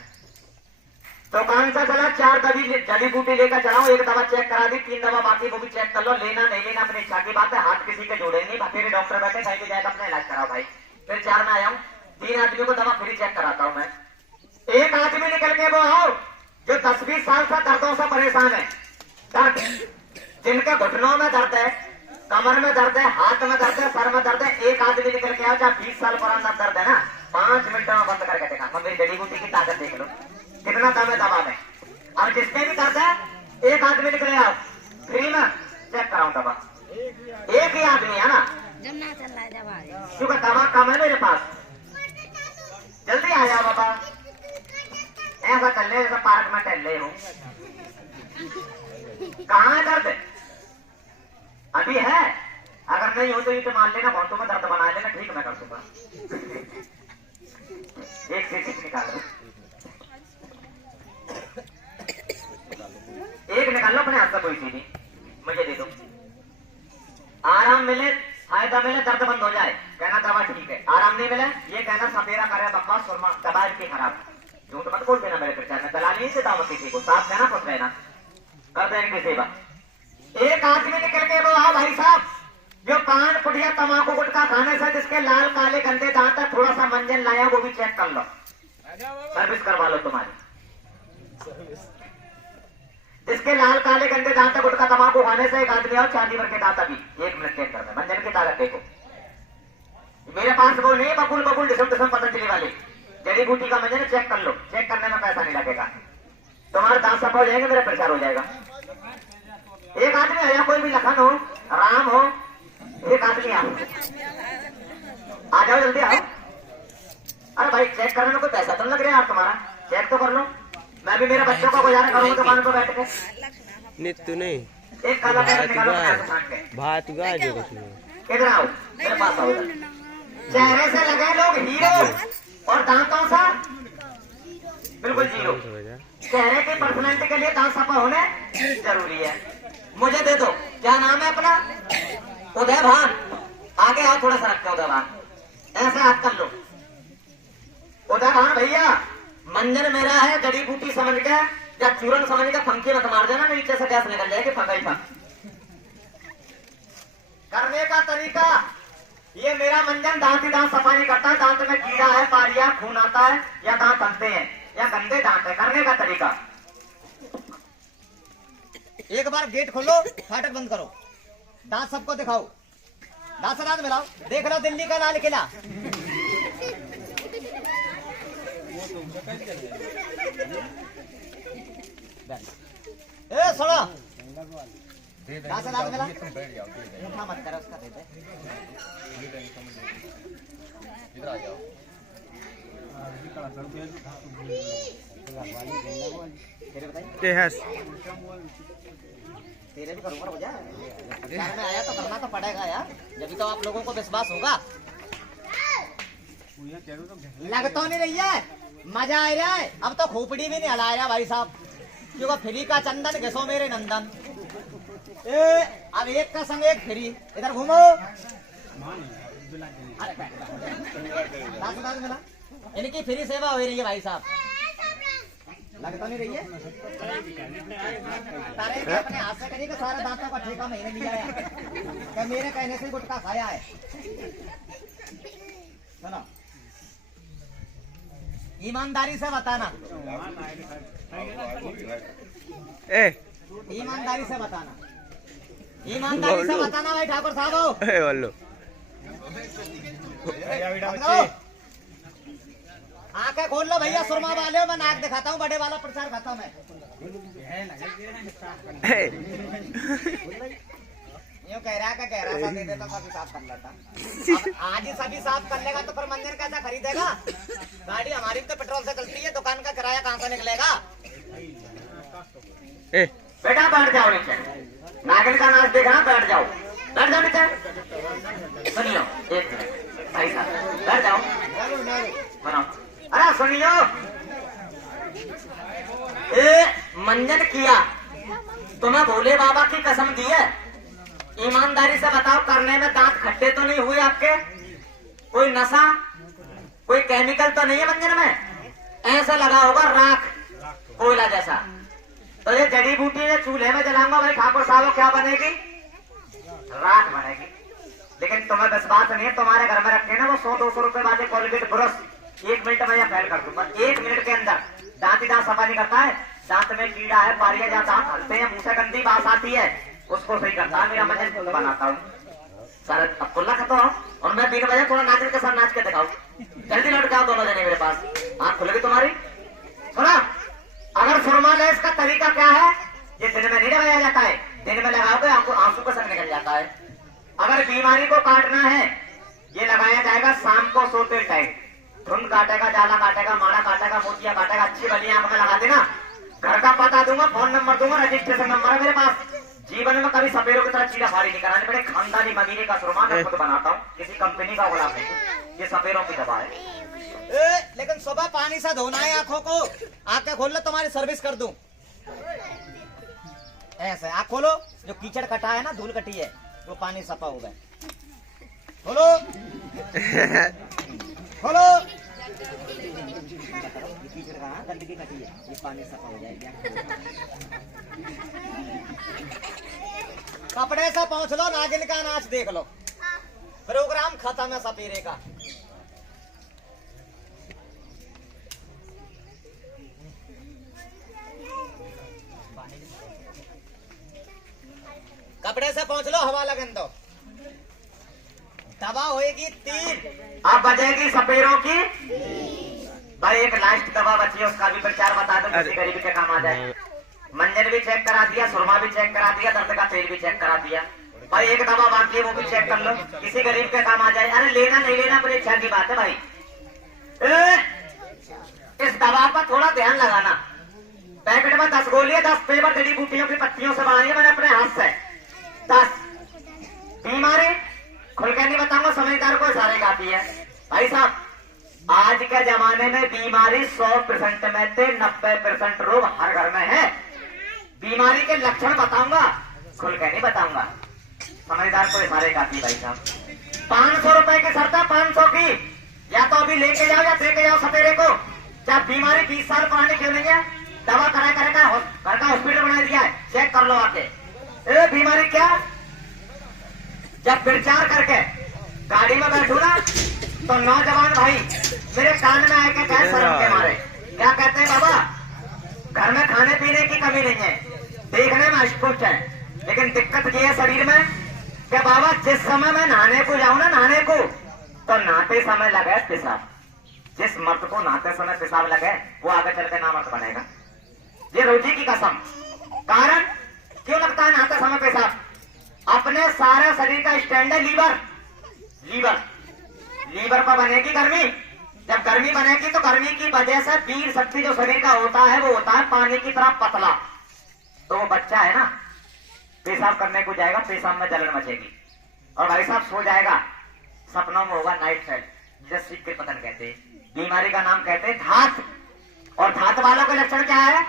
तो कौन सा चला? 4 जड़ी बूटी लेकर चलाओ, 1 दवा चेक करा दी, 3 दवा बाकी वो भी चेक कर लो, लेना नहीं लेना अपनी इच्छा की बात है, हाथ किसी के जोड़े नहीं, बतेरे डॉक्टर बैठे कहीं भी जाएगा अपना इलाज कराओ भाई। फिर 4 में आया हूँ, 3 आदमियों को दवा फ्री चेक कराता हूँ मैं। एक आदमी निकल के वो आओ जो 10-20 साल से दर्दों से परेशान है, दर्द जिनके घुटनों में दर्द है, कमर में दर्द है, हाथ में दर्द है, सर में दर्द है, एक आदमी निकल के आओ चाहे 20 साल पुराना दर्द है ना, 5 मिनटों में बंद करके देखा, मेरी जड़ी बूटी की ताकत देख लो कितना दम है दवा में। और जिसके भी दर्द है एक आदमी निकले आओ फ्री में चेक कराऊं दवा, एक ही आदमी है ना, क्योंकि दवा कम है मेरे पास। जल्दी आ जाओ बाबा, ऐसा कर ले जैसा पार्क में टहल रहे हो। कहाँ है दर्द? अभी है, अगर नहीं हो तो ये मान लेना, बहुतों में दर्द बना लेना, ठीक मैं कर दूंगा। एक शीशी निकालो, एक निकाल लो अपने हाथ से, कोई चीज नहीं मुझे दे दो, आराम मिले फायदा मिले दर्द बंद हो जाए, कहना दवा ठीक है। आराम नहीं मिले ये कहना सपेरा करे बकवास सुरमा दवा इनकी खराब। झूठ मत बोल देना मेरे प्रचार में, दलाली नहीं देता हूँ किसी को, साफ कहना खुश रहना, कर देंगे सेवा। एक आदमी निकल के वो आओ भाई साहब जो पान पुड़िया तमाकू गुटखा खाने से जिसके लाल काले गंदे दांत है, थोड़ा सा मंजन लाया वो भी चेक कर लो, सर्विस करवा लो तुम्हारी। जिसके लाल काले गंदे दांत है, गुटखा तमाकू खाने से एक आदमी आओ चांदी भर के दांत अभी 1 मिनट के अंदर में, मंजन की ताकत देखो। मेरे पास वो नहीं बबूल बबूल डिसम डिसम पतंजलि वाली जड़ी बूटी का मंजन, चेक कर लो, चेक करने में पैसा नहीं लगेगा। तुम्हारे दांत सफा हो जाएंगे, मेरा प्रचार हो जाएगा। एक आदमी आया, कोई भी लखन हो, राम हो, एक आदमी आ जाओ, जल्दी आओ। अरे भाई चेक करने में कोई पैसा तो नहीं लग रहा यार तुम्हारा, चेक तो कर लो। मैं भी मेरे बच्चों का गुजारा करूँ दुकान पर बैठ के। नित्य नहीं एक काला पैसा निकालो छाट के। भात गाज इधर आओ, मेरे पास आओ। चेहरे से लगे लोग हीरो और दांतों से बिल्कुल जीरो। चेहरे की पर्सनैलिटी के लिए दांत सफा होने जरूरी है। मुझे दे दो, क्या नाम है अपना? उदय भान। आगे आओ, थोड़ा सा रखते उदय भान, ऐसे हाथ कर लो। उदय भान भैया, मंजन मेरा है, जड़ी बूटी समझ के या चूरन समझ के फंकी मत मार देना, नीचे से गैस निकल जाएगी फंकाई फंक। करने का तरीका ये, मेरा मंजन दांत ही दांत सफा नहीं करता। दांत में कीड़ा है, पारिया, खून आता है, या दांत बनते हैं, या गंदे दांत है। करने का तरीका, एक बार गेट खोलो, फाटक बंद करो, दांत सबको दिखाओ, दांत से दांत मिलाओ। देख लो दिल्ली का लाल किला। ए सुनो, दांत से दांत मिला, उठा मत करो उसका, दे दे। इधर आ जाओ। तेरे भी करूंगा, हो जाए। यार मैं आया तो करना तो पड़ेगा यार, जब तो आप लोगों को विश्वास होगा। लग तो नहीं रही है, मजा आ रहा है। अब तो खोपड़ी भी नहीं हला रहा भाई साहब, क्योंकि फ्री का चंदन घसो मेरे नंदन। अब एक का संग एक फ्री, इधर घूमो। मिला, इनकी फ्री सेवा हो रही है भाई साहब। लग तो नहीं रही है, तारे अपने हाथ से करिए, सारा दांतों का ठेका मैंने लिया है, क्या मेरे कहने से गुटखा खाया है। सुनो, ईमानदारी से बताना, ईमानदारी से बताना, ईमानदारी से बताना भाई ठाकुर साहब। आंखें खोल लो भैया, सुरमा वाले हो, मैं नाक दिखाता हूँ, बड़े वाला प्रचार खाता हूँ मैं। यूँ कह रहा का कह रहा था, दे देता सभी साफ कर लेता। अब आज ही सभी साफ कर लेगा तो फिर मंजन कैसा खरीदेगा? गाड़ी हमारी तो पेट्रोल से चलती है, दुकान का किराया कहाँ से निकलेगा? बेटा बैठ जाओ नीचे, नागिन का नाच देख रहा, बैठ जाओ, बैठ जाओ नीचे। सुनियो एक मिनट भाई साहब, बैठ जाओ, बनाओ। अरे सुनियो, मंजन किया तुम्हें भोले बाबा की कसम दी है, ईमानदारी से बताओ, करने में दांत खट्टे तो नहीं हुए आपके? कोई नशा, कोई केमिकल तो नहीं है मंजन में? ऐसा लगा होगा राख, कोयला जैसा। तो ये जड़ी बूटी ने चूल्हे में जलाऊंगा भाई ठाकुर साहब, क्या बनेगी? राख बनेगी। लेकिन तुम्हें विश्वास नहीं है, तुम्हारे घर में रखे ना वो 100-200 रुपए वाले कोलगेट ब्रश, 1 मिनट में या फैल कर दूंगा। 1 मिनट के अंदर दांत ही दांत सफा नहीं करता है, दांत में कीड़ा है, पारिया जहाँ दांत हलते हैं, मुंह से गंदी बात आती है, उसको सही करता है मेरा मंजन, बनाता हूँ सारा। अब खुला खत्म हो, और मैं 3 बजे थोड़ा नाचन के साथ नाच के दिखाऊं। जल्दी लौट के आओ दोनों जने मेरे पास, आँख खुलेगी तुम्हारी। सुना, अगर सुरमा लेस का तरीका क्या है, ये दिन में नहीं लगाया जाता है, दिन में लगाओगे आपको आंसू का संग निकल जाता है। अगर बीमारी को काटना है, ये लगाया जाएगा शाम को सोते टाइम। धुंध काटेगा, जाला काटेगा, माड़ा काटेगा, मोतिया काटेगा, अच्छी बली आंख में लगा देना। घर का पता दूंगा, फोन नंबर दूंगा, रजिस्ट्रेशन नंबर है मेरे पास। जीवन में कभी सपेरों की तरह चीड़ा फाड़ी नहीं करानी पड़े। खानदानी महीने का सुरमा मैं खुद बनाता हूँ, किसी कंपनी का गुलाम नहीं। ये सपेरों की दवा है। लेकिन सुबह पानी से धोना है आंखों को। आंखें खोल लो, तुम्हारी सर्विस कर दूं। ऐसे आंख खोलो, जो कीचड़ कटा है ना, धूल कटी है, वो पानी सफा हो गए। खोलो खोलो, कीचड़ का गंदगी कटी है, ये पानी सफा हो जाएगा। कपड़े से पहुंच लो, नागिन का नाच देख लो, प्रोग्राम खत्म है सपेरे का। कपड़े से पहुंच लो, हवा लगन दो, दवा होएगी 3, अब बजेगी सपेरों की। भाई एक लास्ट दवा बची है, उसका भी प्रचार बता दो, किसी गरीब के काम आ जाए। मंजन भी चेक करा दिया, सुरमा भी चेक करा दिया, दर्द का तेल भी चेक करा दिया। भाई एक दवा बाकी है, वो भी चेक कर लो, किसी गरीब के काम आ जाए। अरे लेना नहीं लेना अपनी इच्छा की बात है भाई। इस दवा पर थोड़ा ध्यान लगाना। पैकेट में 10 गोलियां 10 पेपर जड़ी बूटियों की पत्तियों से बनाई है मैंने अपने हाथ से। 10 बीमारी खुल के नहीं बताऊंगा, समझदार को सारे गाती है। भाई साहब आज के जमाने में बीमारी 100% में से 90% रोग हर घर में है। बीमारी के लक्षण बताऊंगा, खुल के नहीं बताऊंगा, समझदार को सारे गाती। भाई साहब 500 रुपए की शर्त है, 500 की, या तो अभी लेके जाओ या देके जाओ सपेरे को। जब बीमारी 20 साल पुरानी क्यों नहीं है, दवा करा करेगा, घर का हॉस्पिटल बना दिया है, चेक कर लो आके। बीमारी क्या, जब प्रचार करके गाड़ी में बैठू ना तो नौजवान भाई मेरे कान में आके कहे शर्म के मारे, क्या कहते हैं बाबा घर में खाने पीने की कमी नहीं है, देखने में अस्पुष्ट है, लेकिन दिक्कत ये है शरीर में कि बाबा जिस समय मैं नहाने को जाऊं ना, नहाने को, तो नहाते समय लगे पेशाब। जिस मर्द को नहाते समय पेशाब लगे वो आगे चल के नामर्द बनेगा, ये रोजी की कसम। कारण क्यों लगता है नहाते समय पेशाब, अपने सारे शरीर का स्टैंड है लीवर। लीवर पर बनेगी गर्मी, जब गर्मी बनेगी तो गर्मी की वजह से वीर शक्ति जो शरीर का होता है वो होता है पानी की तरह पतला। तो वो बच्चा है ना, पेशाब करने को जाएगा, पेशाब में जलन मचेगी और भाई साहब सो जाएगा, सपनों में होगा नाइट फेल, जिसे सीख के पतन कहते हैं। बीमारी का नाम कहते हैं धात, और धात वालों के लक्षण क्या है,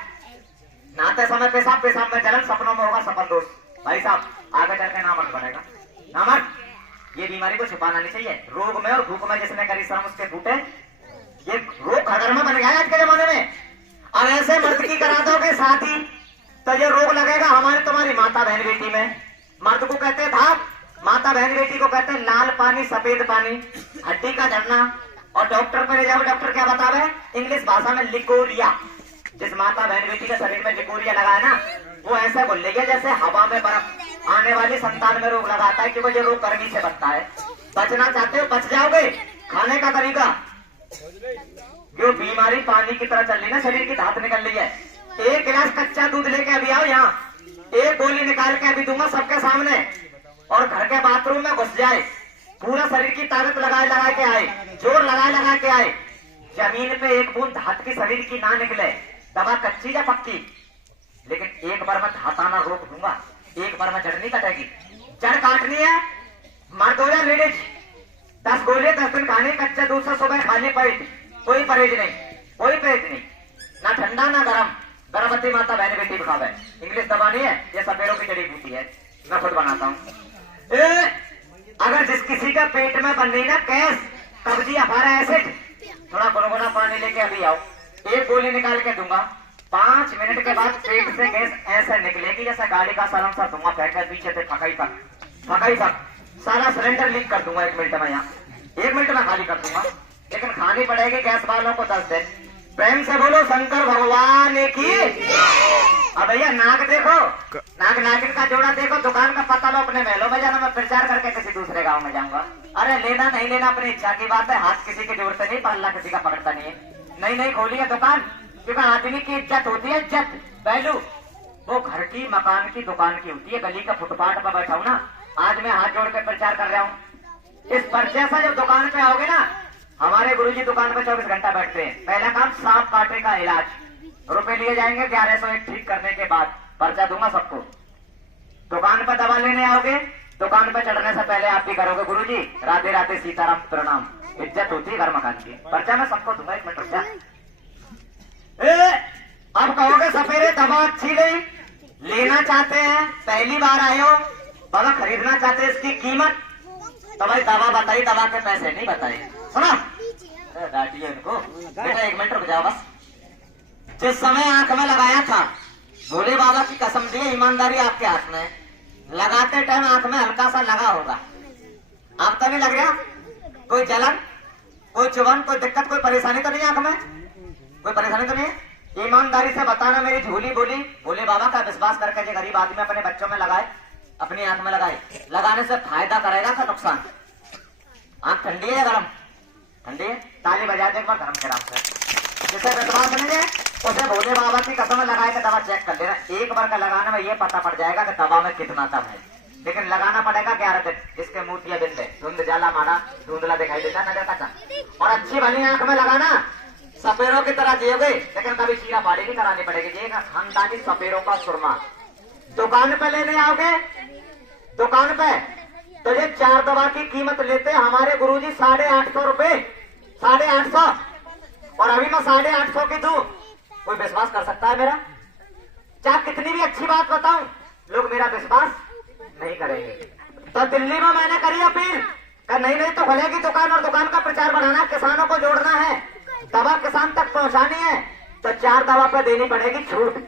नहाते समय पेशाब, पेशाब में जलन, सपनों में होगा सपन दोष। भाई साहब आगे चल के नामर्द बनेगा, नामर्द। ये बीमारी को छुपाना नहीं चाहिए। रोग में और भूख में जिसने करी शर्म उसके फूटे, ये रोग घर में बन गया आज के जमाने में। अब ऐसे मर्द की करा दोगे शादी तो ये रोग लगेगा हमारे तुम्हारी माता बहन बेटी में। मर्द को कहते हैं भाग, माता बहन बेटी को कहते हैं लाल पानी सफेद पानी, हड्डी का झरना। और डॉक्टर पे ले जाओ, डॉक्टर क्या बतावे, इंग्लिश भाषा में लिकोरिया। जिस माता बहन बेटी के शरीर में लिकोरिया लगा है ना, वो ऐसा बोल लेगा जैसे हवा में बर्फ आने वाली संतान में रोग लगाता है, क्योंकि ये रोग गर्मी से बचता है। बचना चाहते हो बच जाओगे। खाने का तरीका, जो बीमारी पानी की तरह चल रही ना, शरीर की धात निकल रही है, 1 गिलास कच्चा दूध लेके अभी आओ यहाँ, 1 गोली निकाल के अभी दूंगा सबके सामने, और घर के बाथरूम में घुस जाए, पूरा शरीर की ताकत लगा के आए, जोर लगा के आए, जमीन पे 1 बूंद धात की शरीर की ना निकले, दवा कच्ची या पक्की, लेकिन एक बार मैं धात आना रोक दूंगा, एक बार में जड़ नहीं कटेगी। जड़ काटनी है, मर्द हो या लेडीज, 10 गोलियां 10 दिन खाने, कच्चे दूध से सुबह खाली पेट, कोई परहेज नहीं, कोई परहेज नहीं, ना ठंडा ना गरम। गर्भवती माता बहन बेटी भी खावे, इंग्लिश दवा नहीं है, ये सपेरों की जड़ी बूटी है, मैं खुद बनाता हूँ। अगर जिस किसी का पेट में बन रही ना गैस, कब्जी, अफारा एसिड, थोड़ा गुनगुना पानी लेके अभी आओ, 1 गोली निकाल के दूंगा, 5 मिनट के बाद पेट से गैस ऐसे निकलेगी जैसे गाड़ी का सालन सा धुआं फेंक पीछे से फकाई तक सारा सिलेंडर लीक कर दूंगा 1 मिनट में। यहाँ 1 मिनट में खाली कर दूंगा, लेकिन खानी पड़ेगी गैस वालों को 10 दिन। प्रेम से बोलो शंकर भगवान की। अब भैया नाक देखो, नागिन का जोड़ा देखो, दुकान का पता लो, अपने महलों में जाना, मैं प्रचार करके किसी दूसरे गांव में जाऊंगा। अरे लेना नहीं लेना अपनी इच्छा की बात है, हाथ किसी के जोड़ से नहीं, पल्ला किसी का पकड़ता नहीं है। नहीं खोली है दुकान, क्योंकि आदमी की इज्जत होती है, इज्जत वैल्यू वो घर की, मकान की, दुकान की होती है। गली का फुटपाथ पर बैठा हूँ ना, आज मैं हाथ जोड़ के प्रचार कर रहा हूँ। इस पर्चे से जब दुकान पे आओगे ना, हमारे गुरुजी दुकान पे 24 घंटा बैठते हैं। पहला काम सांप काटे का इलाज, रुपए लिए जाएंगे 1101 ठीक करने के बाद, पर्चा दूंगा सबको। दुकान पर दवा लेने आओगे, दुकान पर चढ़ने से पहले आप भी करोगे गुरुजी राधे राधे सीताराम प्रणाम, इज्जत होती है घर मकान की। पर्चा मैं सबको दूंगा, 1 मिनट रुक जा। अब कहोगे सपेरे दवा अच्छी नहीं, लेना चाहते हैं, पहली बार आए हो, दवा खरीदना चाहते हैं, इसकी कीमत, तो भाई दवा बताई, दवा के पैसे नहीं बताए। सुना डांटिए इनको, बेटा 1 मिनट रुक जाओ बस। जिस समय आंख में लगाया था, भोले बाबा की कसम दी, ईमानदारी आपके हाथ में, लगाते टाइम आंख में हल्का सा लगा होगा, आप तो नहीं लग रहा, कोई जलन, कोई चुभन, कोई दिक्कत, कोई परेशानी तो नहीं आंख में, कोई परेशानी तो नहीं है। ईमानदारी से बताना, मेरी झोली बोली भोले बाबा का विश्वास करके जो गरीब आदमी अपने बच्चों में लगाए, अपनी आंख में लगाए, लगाने से फायदा करेगा का नुकसान? आंख ठंडी है या गरम? ठंडी है, ताली बजा दे एक बार धर्म के नाम से। जिसे विश्वास नहीं है उसे भोले बाबा की कसम लगा के दवा चेक कर लेना। एक बार का लगाने में ये पता पड़ जाएगा कि दवा में कितना दम है, लेकिन लगाना पड़ेगा 11 दिन। इसके मोतिया बिंद है, धुंध जाला मारा धुंधला दिखाई देता नजर का। और अच्छी भली आंख में लगाना, सपेरों की तरह जियोगे लेकिन कभी चीरा फाड़ी नहीं करानी पड़ेगी। ये खानदानी सपेरों का सुरमा दुकान पे लेने आओगे, दुकान पे तो ये 4 दवा की कीमत लेते हमारे गुरुजी 850 रुपए, 850। और अभी मैं 850 की दूं, कोई विश्वास कर सकता है मेरा? चाहे कितनी भी अच्छी बात बताऊं, लोग मेरा विश्वास नहीं करेंगे। तो दिल्ली में मैंने करी अपील कि नहीं तो खुलेगी दुकान, और दुकान का प्रचार बढ़ाना, किसानों को जोड़ना है, दवा किसान तक पहुंचानी है, तो 4 दवा पे देनी पड़ेगी छूट।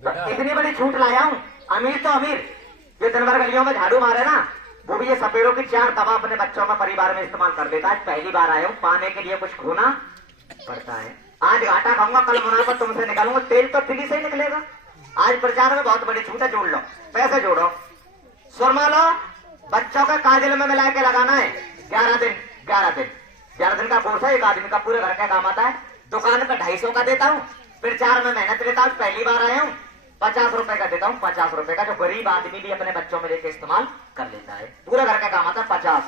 तो इतनी बड़ी छूट लाया हूं, अमीर तो अमीर, जो दिन भर गलियों में झाड़ू मारे ना, वो भी ये सपेरों की 4 दवा अपने बच्चों में परिवार में इस्तेमाल कर देता है। आज पहली बार आया हूं, पाने के लिए कुछ खोना पड़ता है। आज घाटा खाऊंगा, कल मुनाफा तुमसे निकालूंगा, तेल तो दिल्ली से ही निकलेगा। आज प्रचार में बहुत बड़ी छूट है, जोड़ लो, पैसे जोड़ो, सुरमा लो, बच्चों के काजल में मिला के लगाना है। 11 दिन का कोर्स है, एक आदमी का पूरे घर का काम आता है। दुकान पे 250 का देता हूँ, प्रचार में मेहनत लेता हूँ। पहली बार आया हूँ, 50 रुपए का देता हूँ, 50 रुपए का, जो गरीब आदमी भी अपने बच्चों में लेके इस्तेमाल कर लेता है। पूरे घर का काम आता है। 50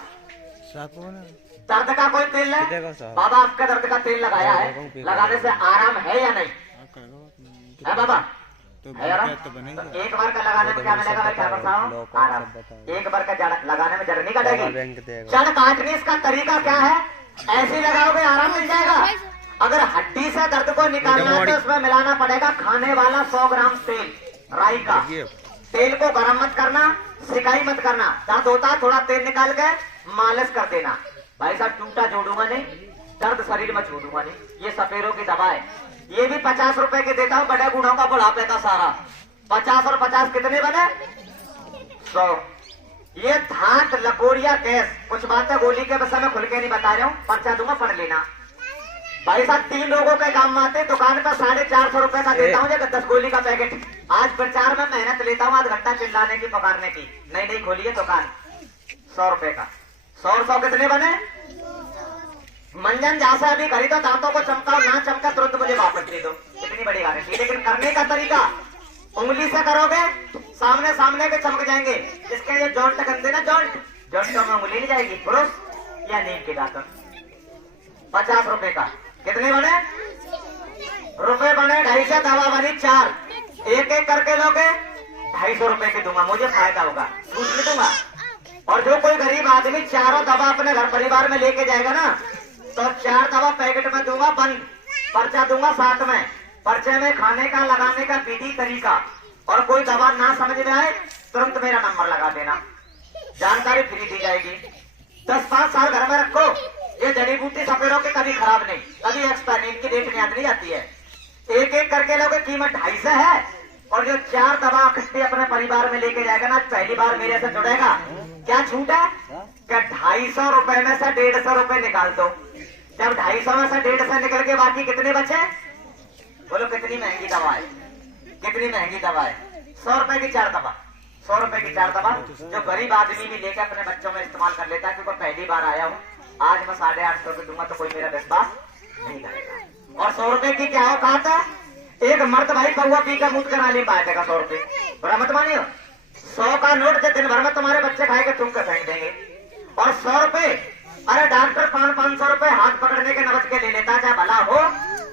दर्द का कोई तेल है बाबा, आपका दर्द का तेल लगाया है, लगाने से आराम है या नहीं है बाबा? है आराम? एक बार का लगाने में क्या मिलेगा भाई, क्या बताओ? आराम। एक बार का लगाने में जड़ नहीं कटेगी। जड़ काटने इसका तरीका क्या है? ऐसे लगाओगे आराम मिल जाएगा। अगर हड्डी से दर्द को निकालना है तो उसमें मिलाना पड़ेगा खाने वाला 100 ग्राम तेल, राई का। तेल को गर्म मत करना, सिकाई मत करना, दर्द होता थोड़ा तेल निकाल के मालिश कर देना। भाई साहब टूटा जोड़ूंगा नहीं, दर्द शरीर में छोड़ूंगा नहीं। ये सपेरों की दवा है, ये भी 50 रुपए की देता हूँ। बड़े बूढ़ों का बुढ़ापे का सारा 50 और 50 कितने बने? 100। ये धात लकोरिया गैस, कुछ बातें गोली के विषय में खुल के नहीं बता रहा हूँ, पर्चा दूंगा पढ़ लेना। भाई साहब 3 लोगों के काम में आते, दुकान पर 450 रुपए का देता हूँ, 10 गोली का पैकेट। आज प्रचार में मेहनत लेता हूँ, आध घंटा चिल्लाने की पकारने की, नहीं खोलिए दुकान। 100 रुपए का, 100 कितने बने? मंजन जहां से अभी खरीदो, दांतों को चमकाओ, ना चमका तुरंत मुझे वापस दे दो, इतनी बड़ी गारंटी। लेकिन करने का तरीका, उंगली से करोगे सामने के चमक जाएंगे। इसके लिए जॉइंट गंदे ना, जॉइंट में उंगली नहीं जाएगी। ब्रश या नीम के दांतन। 50 रुपए का कितने बने? रुपए बने 250, दवा बनी 4। एक करके लोगे 250 रुपए की दूंगा, मुझे फायदा होगा, छूट नहीं दूंगा। और जो कोई गरीब आदमी 4 दवा अपने घर परिवार में लेके जाएगा ना, तो 4 दवा पैकेट में दूंगा बंद, पर्चा दूंगा साथ में। पर्चे में खाने का लगाने का विधि तरीका, और कोई दवा ना समझ में आए तुरंत मेरा नंबर लगा देना, जानकारी फ्री दी जाएगी। 10-5 साल घर में रखो, ये जड़ी बूटी सपेरों के कभी खराब नहीं, कभी एक्सपायरी, इनकी डेट याद नहीं आती है। एक करके लोगे, कीमत 250 है। और जो 4 दवा इकट्ठे अपने परिवार में लेके जाएगा ना, पहली बार मेरे से जुड़ेगा, क्या छूट है? क्या 250 रुपए में से 150 रुपए निकाल दो। जब 250 में से 150 निकल के बाकी कितने बचे? बोलो कितनी महंगी दवा है, कितनी महंगी दवा है? 100 रुपए की 4 दवा, 100 रुपए की 4 दवा, जो गरीब आदमी भी लेके अपने बच्चों में इस्तेमाल कर लेता है। क्योंकि पहली बार आया हूँ, आज मैं 850 की दूंगा तो कोई मेरा विश्वास नहीं करेगा। और 100 रुपए की क्या औकात है? एक मर्द भाई कौवा पी का मुंह करा ले पाएगा 100 रुपए, बड़ा मत मानियो। 100 का नोट जो दिन भर में तुम्हारे बच्चे खाएंगे तुम का फेंक देंगे। और 100 रुपए, अरे डॉक्टर 500 रुपए हाथ पकड़ने के नबज के ले लेता, चाहे भला हो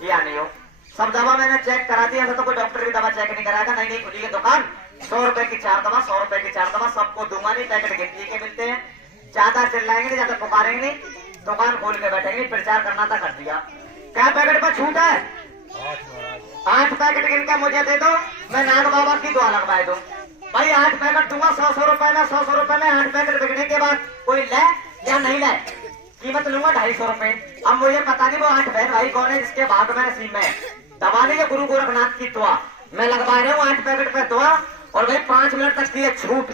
या नहीं हो। सब दवा मैंने चेक करा दी, ऐसा तो कोई डॉक्टर भी दवा चेक नहीं कराएगा। नहीं खुली है दुकान, 100 रुपए की 4 दवा, 100 रुपए की 4 दवा, सबको दूंगा नहीं, पैकेट गिनती के मिलते हैं। ज्यादा चिल्लाएंगे नहीं, ज्यादा पुकारेंगे नहीं, दुकान खोल के बैठेंगे, प्रचार करना था कर दिया। क्या पैकेट पर छूट है? 8 पैकेट गिन के मुझे दे दो, मैं नाग बाबा की दुआ लगवाए दो। भाई 8 पैकेट दूंगा 100 रुपए में, 100 रुपए में 8 पैकेट बिकने के बाद कोई ले या नहीं ले, कीमत लूंगा 250 रुपए। अब मुझे पता नहीं वो 8 बहन भाई कौन है जिसके भाग में नसीब में दवा नहीं है। गुरु गोरखनाथ की दुआ मैं लगवा रहा हूँ 8 पैकेट पे दुआ, और भाई 5 मिनट तक की है छूट।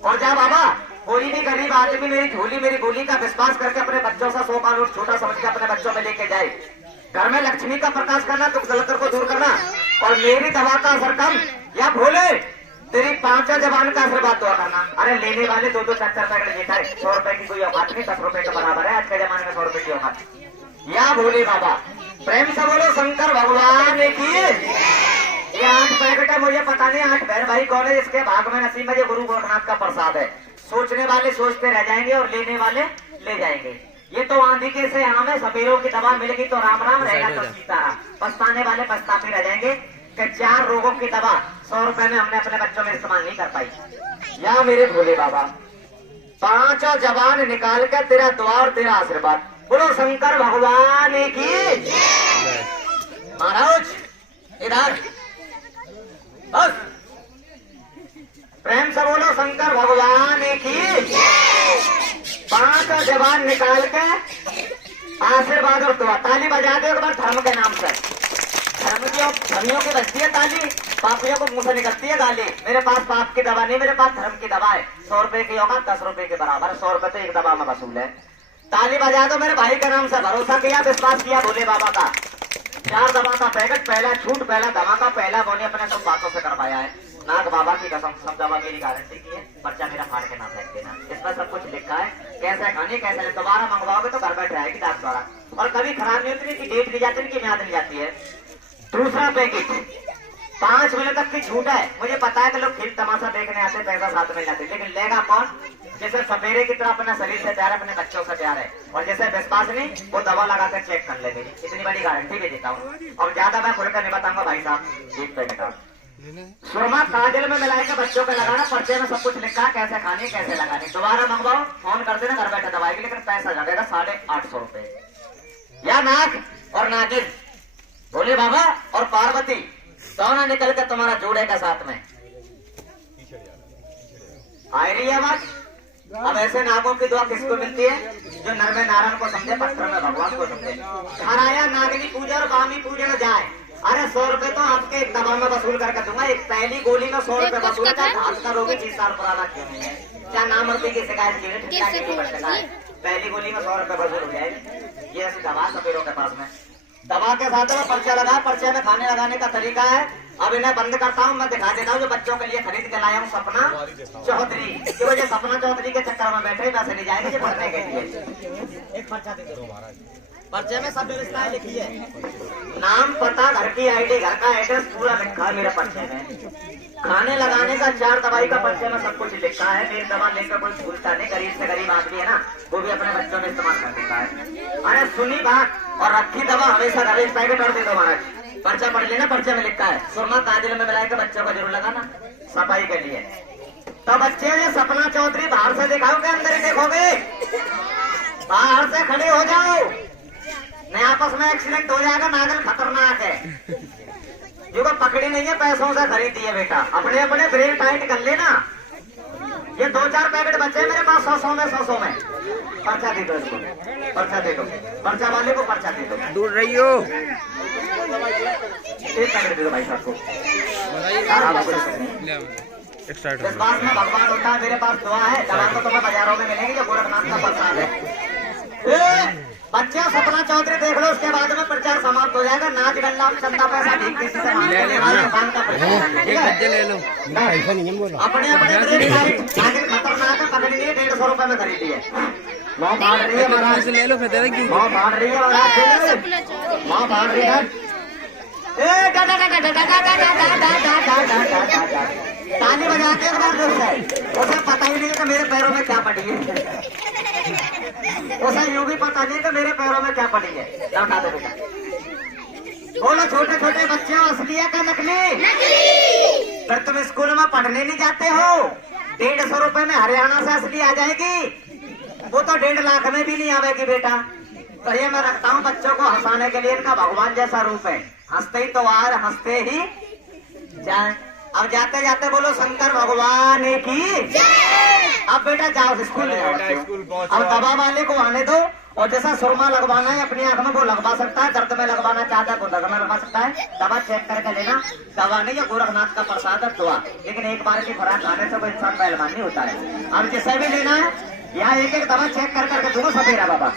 और जा बाबा, कोई भी गरीब आदमी मेरी झोली मेरी बोली का विश्वास करके अपने बच्चों से 100 का नोट छोटा समझ के अपने बच्चों में लेके जाए। घर में लक्ष्मी का प्रकाश करना, दुख दलकर को दूर करना, और मेरी दवा का असर कम या भोले तेरी 5 जबान का आशीर्वाद दुआ करना। अरे लेने वाले 2-2 4-4 पैकेट लेता है, 100 रुपए की कोई औकात नहीं, 10 रुपए के बराबर है आज के जमाने में 100 रुपए की औकात। या भोले बाबा। प्रेम से बोलो शंकर भगवान की। ये 8 पैकेट है, मुझे पता नहीं 8 बहन भाई कौन है जिसके भाग में नसीब में ये गुरु गोरखनाथ का प्रसाद है। सोचने वाले सोचते रह जाएंगे और लेने वाले ले जाएंगे। ये तो आंधी के से आम है, सपेरों की दवा मिलेगी तो राम राम, रहेगा तो सीताराम। पछताने वाले पछताते रह जाएंगे कि 4 रोगों की दवा 100 रुपए में हमने अपने बच्चों में इस्तेमाल नहीं कर पाई। या मेरे भोले बाबा, 5 जबान निकाल कर तेरा दुआ और तेरा आशीर्वाद। बोलो शंकर भगवान की। महाराज इधर बस, प्रेम से बोलो शंकर भगवान की। 5 जबान निकाल के आशीर्वाद और दुआ। ताली बजा दो एक बार धर्म के नाम से। धर्मियों की बजती है ताली, पापियों को मुंह से निकलती है गाली। मेरे पास पाप की दवा नहीं, मेरे पास धर्म की दवा है। 100 रुपए की होगा 10 रुपए के बराबर। 100 रुपए तो एक दवा में वसूल है। ताली बजा दो मेरे भाई के नाम से। भरोसा किया, विश्वास किया भोले बाबा का। 4 दवा का पैकेट, पहला छूट, पहला धमाका, पहला बोने अपने सब बातों से करवाया है। नाग बाबा की कसम, सब दवा मेरी गारंटी की है। पर्चा मेरा फाड़ के ना फेंक देना, इसमें सब कुछ लिखा है। कैसे खानी कैसे नहीं, दोबारा मंगवाओगे तो घर बैठे आएगी डाक द्वारा। और कभी खराब नहीं होती, की डेट दी जाती है, की म्याद ली जाती है। दूसरा पैकेट 5 मिनट तक की छूट है। मुझे पता है कि लोग फिल्म तमाशा देखने आते, पैसा साथ में जाते, लेकिन लेगा कौन? जैसे सपेरे की तरह अपने शरीर से प्यार है, अपने बच्चों से प्यार है। और जैसे विश्वास नहीं, वो दवा लगाकर चेक कर ले मेरी। इतनी बड़ी गारंटी भी देता हूँ। और ज्यादा मैं खुलकर नहीं बताऊंगा भाई साहब। 1 पैकेट और सुरमा काजल में मिलाकर बच्चों को लगाना। पर्चे में सब कुछ लिखा है, कैसे खानी कैसे लगानी। दोबारा मंगवाओ, फोन कर देना, घर बैठे दवाई की, लेकिन पैसा लगेगा 850 रुपए। या नाग और नागिन, भोले बाबा और पार्वती दोनों निकल कर तुम्हारा जोड़ेगा साथ में। आ रही है आवाज? अब ऐसे नागों की दुआ किसको मिलती है? जो नर में नारायण को समझे, पत्थर में भगवान को समझे। घर आया नागिनी पूजा और बामी पूजा न जाए। अरे 100 रुपए तो आपके एक दवा में वसूल करके दूंगा। एक पहली गोली में 100 रुपए वसूल है। चाहे हाथ का रोगी 20 साल पुराना क्यों नहीं है, चाहे नामर्दी की शिकायत की, पहली गोली में 100 रुपए वसूल हो जाएगी। ये ऐसी दवा सपेरों के पास में। दवा के साथ में पर्चा लगा, पर्चे में खाने लगाने का तरीका है। अब इन्हें बंद करता हूँ, मैं दिखा देता हूँ। जो बच्चों के लिए खरीद के लाया हूँ सपना चौधरी, की वजह सपना चौधरी के चक्कर में बैठे पैसे नहीं जाएंगे जो पढ़ने के लिए। एक पर्चा दे दो। पर्चे में सब व्यवस्थाएं लिखी है, नाम, पता, घर की आईडी, घर का एड्रेस पूरा लिखा है मेरे पर्चे में। खाने लगाने का 4 दवाई का पर्चे में सब कुछ लिखा है। मेरी दवा लेकर कोई भूलता नहीं। गरीब से गरीब आदमी है ना, वो भी अपने बच्चों में इस्तेमाल कर देता है। अरे सुनी बात, और रखी दवा हमेशा घर। 1 पैकेट और दे दो महाराज। पर्चा पढ़ लेना, पर्चे में लिखा है। सुरमा काजल में मिलाकर बच्चों को जरूर लगाना सफाई के लिए। तो बच्चे ये सपना चौधरी बाहर से दिखाओ के अंदर ही देखोगे? बाहर से खड़े हो जाओ, नहीं आपस में एक्सीडेंट हो जाएगा। नागल खतरनाक है, जो पकड़ी नहीं है, पैसों से खरीदी है बेटा। अपने अपने ब्रेक टाइट कर लेना। ये 2-4 पैकेट बचे मेरे पास, 100 में 100 में। पर्चा दे दो इसको, पर्चा दे दो। पर्चा वाले को पर्चा दे दो। दूर रही हो। 1 पैकेट दे दो भाई साहब को। विश्वास में भगवान होता है, मेरे पास दुआ है। दवा तो तुम्हें बाजारों में मिलेगी, जो गोरखनाथ का प्रसाद है। बच्चे सपना चौधरी देख लो, उसके बाद में प्रचार समाप्त हो जाएगा। नाच गल्ला चंदा पैसा ठीक किसी से मांग लेने वाले दुकान का प्रचार, ठीक है? ले लो, ऐसा नहीं है बोला। अपने अपने लेकिन खतरनाक है, पकड़ी है। 150 रुपए में खरीदी है। माँ फाड़ रही है महाराज, ले लो फिर। माँ फाड़ रही है महाराज, माँ फाड़ रही है। ताली बजा के एक बार उसे पता ही नहीं कि मेरे पैरों में क्या पड़ी है। उसे यूं भी पता नहीं कि मेरे पैरों में क्या पड़ी है। लौटा दो बेटा। बोलो छोटे छोटे बच्चे हो, असली है क्या नकली? फिर तुम स्कूल में पढ़ने नहीं जाते हो? 150 रुपए में हरियाणा से असली आ जाएगी, वो तो 1.5 लाख में भी नहीं आवेगी बेटा। तो ये मैं रखता हूँ बच्चों को हंसाने के लिए। इनका भगवान जैसा रूप है, हंसते ही तो आर, हंसते ही जाए। अब जाते जाते बोलो शंकर भगवान की। अब बेटा जाओ स्कूल जाओ। अब दवा वाले को आने दो, और जैसा सुरमा लगवाना है अपनी आंख में वो लगवा सकता है। दर्द में लगवाना चाहता है वो दर्द में लगवा सकता है। दवा चेक करके लेना। दवा नहीं, गोरखनाथ का प्रसाद है दुआ। लेकिन एक बार की खुराक खाने से कोई इंसान पहलवान नहीं होता है। अब जिसे भी लेना है, यहाँ एक एक दवा चेक कर करके दूंगा सपेरा बाबा।